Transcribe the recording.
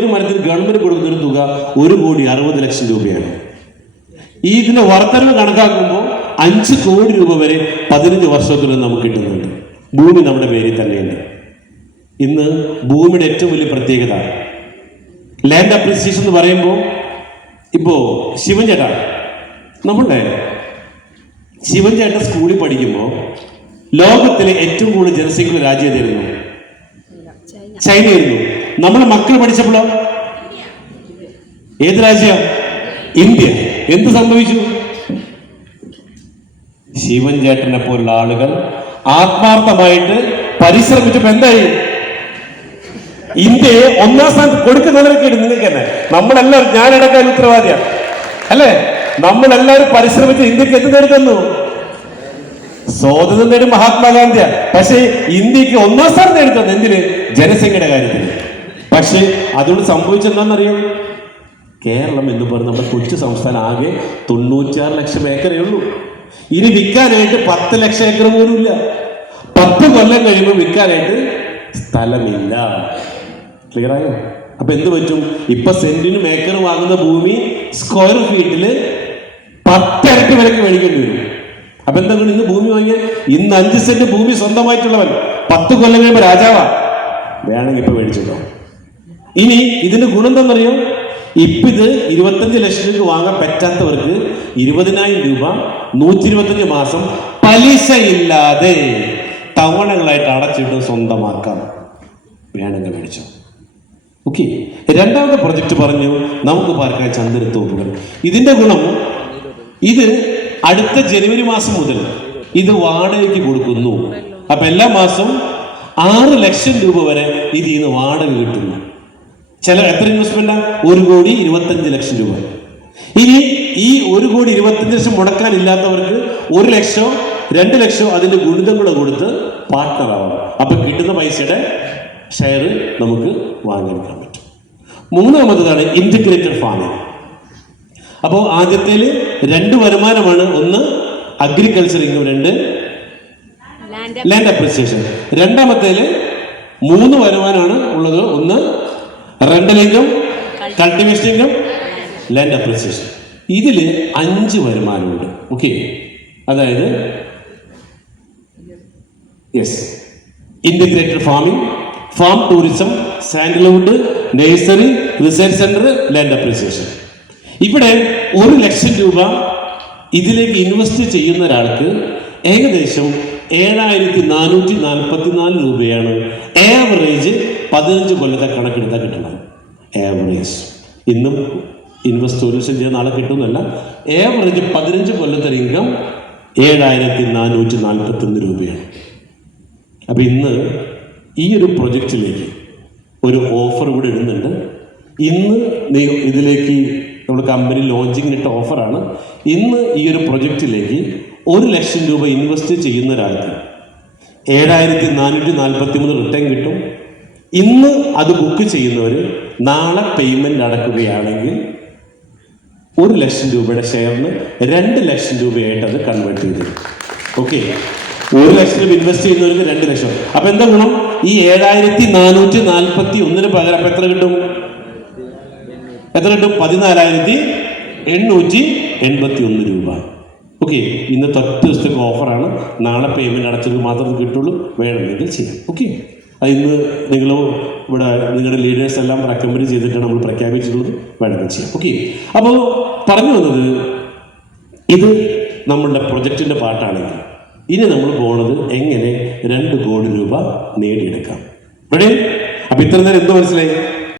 ഒരു മരത്തിന് ഗവൺമെന്റ് കൊടുക്കുന്ന ഒരു തുക 1,60,00,000 രൂപയാണ്. ഇതിന്റെ വർധനവ് കണക്കാക്കുമ്പോൾ 5 കോടി രൂപ വരെ 15 വർഷത്തിലും നമുക്ക് കിട്ടുന്നുണ്ട്. ഭൂമി നമ്മുടെ പേരിൽ തന്നെയുണ്ട്. ഇന്ന് ഭൂമിയുടെ ഏറ്റവും വലിയ പ്രത്യേകത ലാൻഡ് അപ്രീസിയേഷൻ എന്ന് പറയുമ്പോൾ, ഇപ്പോ ശിവൻ ചേട്ടാ, നമ്മളുടെ ശിവൻ ചേട്ടൻ സ്കൂളിൽ പഠിക്കുമ്പോൾ ലോകത്തിലെ ഏറ്റവും കൂടുതൽ ജനസംഖ്യയുള്ള രാജ്യം ഏതായിരുന്നു? ചൈനയായിരുന്നു. നമ്മളെ മക്കൾ പഠിച്ചപ്പോഴോ ഏത് രാജ്യം? ഇന്ത്യ. എന്ത് സംഭവിച്ചു? ശിവൻ ചേട്ടനെ പോലുള്ള ആളുകൾ ആത്മാർത്ഥമായിട്ട് പരിശ്രമിച്ചപ്പോ എന്തായി? ഇന്ത്യയെ 1ാം സ്ഥാനത്ത് കൊടുക്കുന്നവരൊക്കെ നിങ്ങൾക്ക് തന്നെ. നമ്മളെല്ലാവരും, ഞാനടക്കാൻ ഉത്തരവാദിയാണ് അല്ലേ? നമ്മളെല്ലാവരും പരിശ്രമിച്ച് ഇന്ത്യക്ക് എന്ത് നേടിത്തന്നു? സ്വാതന്ത്ര്യം നേടി മഹാത്മാഗാന്ധിയാണ്. പക്ഷേ ഇന്ത്യക്ക് 1ാം സ്ഥാനം നേടിത്തന്നു. എന്തിന്? ജനസംഖ്യയുടെ കാര്യത്തിൽ. പക്ഷെ അതുകൊണ്ട് സംഭവിച്ചെന്താണെന്നറിയോ? കേരളം എന്ന് പറയുന്ന നമ്മുടെ കൊച്ചു സംസ്ഥാനം ആകെ 96 ലക്ഷം ഏക്കറേ ഉള്ളൂ. ഇനി വിൽക്കാനായിട്ട് 10 ലക്ഷം ഏക്കർ പോലും ഇല്ല. 10 കൊല്ലം കഴിയുമ്പോൾ വിൽക്കാനായിട്ട് സ്ഥലമില്ല. ക്ലിയർ ആയോ? അപ്പൊ എന്ത് പറ്റും? ഇപ്പൊ സെന്റിനും ഏക്കർ വാങ്ങുന്ന ഭൂമി സ്ക്വയർ ഫീറ്റില് 10 ഇരട്ടി വിലക്ക് മേടിക്കേണ്ടി വരും. അപ്പൊ എന്താ? ഇന്ന് ഭൂമി വാങ്ങിയാൽ ഇന്ന് 5 സെന്റ് ഭൂമി സ്വന്തമായിട്ടുള്ളവൻ 10 കൊല്ലം കഴിയുമ്പോൾ രാജാവാ. വേണമെങ്കിൽ ഇപ്പൊ മേടിച്ചോ. ഇനി ഇതിന്റെ ഗുണം എന്താണെന്നറിയോ? ഇപ്പൊ ഇത് 25 ലക്ഷം രൂപ വാങ്ങാൻ പറ്റാത്തവർക്ക് 20,000 രൂപ 125 മാസം പലിശയില്ലാതെ തവണകളായിട്ട് അടച്ചിട്ട് സ്വന്തമാക്കാം. വേണമെങ്കിൽ മേടിച്ചോ. ഓക്കെ. രണ്ടാമത്തെ പ്രൊജക്ട് പറഞ്ഞു നമുക്ക് പാർക്കാൻ ചന്ദനത്തോപ്പുകൾ. ഇതിന്റെ ഗുണം, ഇത് അടുത്ത ജനുവരി മാസം മുതൽ ഇത് വാടകയ്ക്ക് കൊടുക്കുന്നു. അപ്പൊ എല്ലാ മാസവും 6 ലക്ഷം രൂപ വരെ ഇതിൽ നിന്ന് വാടക കിട്ടുന്നു. എത്ര ഇൻവെസ്റ്റ്മെന്റാ? 1,25,00,000 രൂപ. ഇനി ഈ 1,25,00,000 മുടക്കാനില്ലാത്തവർക്ക് 1 ലക്ഷമോ 2 ലക്ഷമോ അതിന്റെ ഗുണിതങ്ങളോ കൊടുത്ത് പാർട്ട്ണർ ആവാം. അപ്പൊ കിട്ടുന്ന പൈസയുടെ ഷെയർ നമുക്ക് വാങ്ങിയെടുക്കാൻ പറ്റും. മൂന്നാമതാണ് ഇന്റഗ്രേറ്റഡ് ഫാമിംഗ്. അപ്പോൾ ആദ്യത്തേല് 2 വരുമാനമാണ്. ഒന്ന് അഗ്രികൾച്ചർ ഇൻകം, 2 ലാൻഡ് അപ്രീസിയേഷൻ. രണ്ടാമത്തേല് 3 വരുമാനമാണ് ഉള്ളത്. ഒന്ന് rental income, cultivation income, land appreciation. ഇതില് 5 വരുമാനമുണ്ട്. ഓക്കെ. അതായത് integrated farming, farm tourism, sandalwood, nursery, research centre, land appreciation. ഇവിടെ 1 ലക്ഷം രൂപ ഇതിലേക്ക് ഇൻവെസ്റ്റ് ചെയ്യുന്ന ഒരാൾക്ക് ഏകദേശം 7,444 രൂപയാണ് ആവറേജ് 15 കൊല്ലത്തെ കണക്കെടുത്താൽ കിട്ടണം. ആവറേജ്. ഇന്നും ഇൻവെസ്റ്റ് 1 ലക്ഷം രൂപ നാളെ കിട്ടുന്നല്ല. ആവറേജ് 15 കൊല്ലത്തെ ഇൻകം 7,441 രൂപയാണ്. അപ്പൊ ഇന്ന് ഈ ഒരു പ്രൊജക്റ്റിലേക്ക് ഒരു ഓഫർ കൂടെ ഇടുന്നുണ്ട്. ഇന്ന് ഇതിലേക്ക് നമ്മുടെ കമ്പനി ലോഞ്ചിങ് ഇട്ട ഓഫറാണ്. ഇന്ന് ഈ ഒരു പ്രൊജക്റ്റിലേക്ക് 1 ലക്ഷം രൂപ ഇൻവെസ്റ്റ് ചെയ്യുന്ന ഒരാൾക്ക് 7,443 റിട്ടേൺ കിട്ടും. ഇന്ന് അത് ബുക്ക് ചെയ്യുന്നവർ നാളെ പേയ്മെന്റ് അടക്കുകയാണെങ്കിൽ 1 ലക്ഷം രൂപയുടെ ഷെയറിന് 2 ലക്ഷം രൂപയായിട്ട് അത് കൺവേർട്ട് ചെയ്തു. ഓക്കെ. 1 ലക്ഷം രൂപ ഇൻവെസ്റ്റ് ചെയ്യുന്നവർക്ക് 2 ലക്ഷം. അപ്പൊ എന്താ ഗുണം? ഈ 7,441 പകരം അപ്പൊ എത്ര കിട്ടും? 14,881 രൂപ. ഓക്കെ. ഇന്നത്തെ 10 ദിവസത്തേക്ക് ഓഫറാണ്. നാളെ പേയ്മെന്റ് അടച്ചത് മാത്രമേ കിട്ടുള്ളൂ. വേണമെങ്കിൽ ചെയ്യാം. ഓക്കെ. അത് ഇന്ന് നിങ്ങൾ ഇവിടെ നിങ്ങളുടെ ലീഡേഴ്സ് എല്ലാം റെക്കമെൻഡ് ചെയ്തിട്ടാണ് നമ്മൾ പ്രഖ്യാപിച്ചിട്ടുള്ളത്. വേണമെങ്കിൽ ചെയ്യാം. ഓക്കെ. അപ്പോൾ പറഞ്ഞു വന്നത്, ഇത് നമ്മളുടെ പ്രൊജക്റ്റിന്റെ പാട്ടാണെങ്കിൽ ഇനി നമ്മൾ പോകുന്നത് എങ്ങനെ 2 കോടി രൂപ നേടിയെടുക്കാം. റെഡി? അപ്പൊ ഇത്ര നേരം എന്ത് മനസ്സിലായി?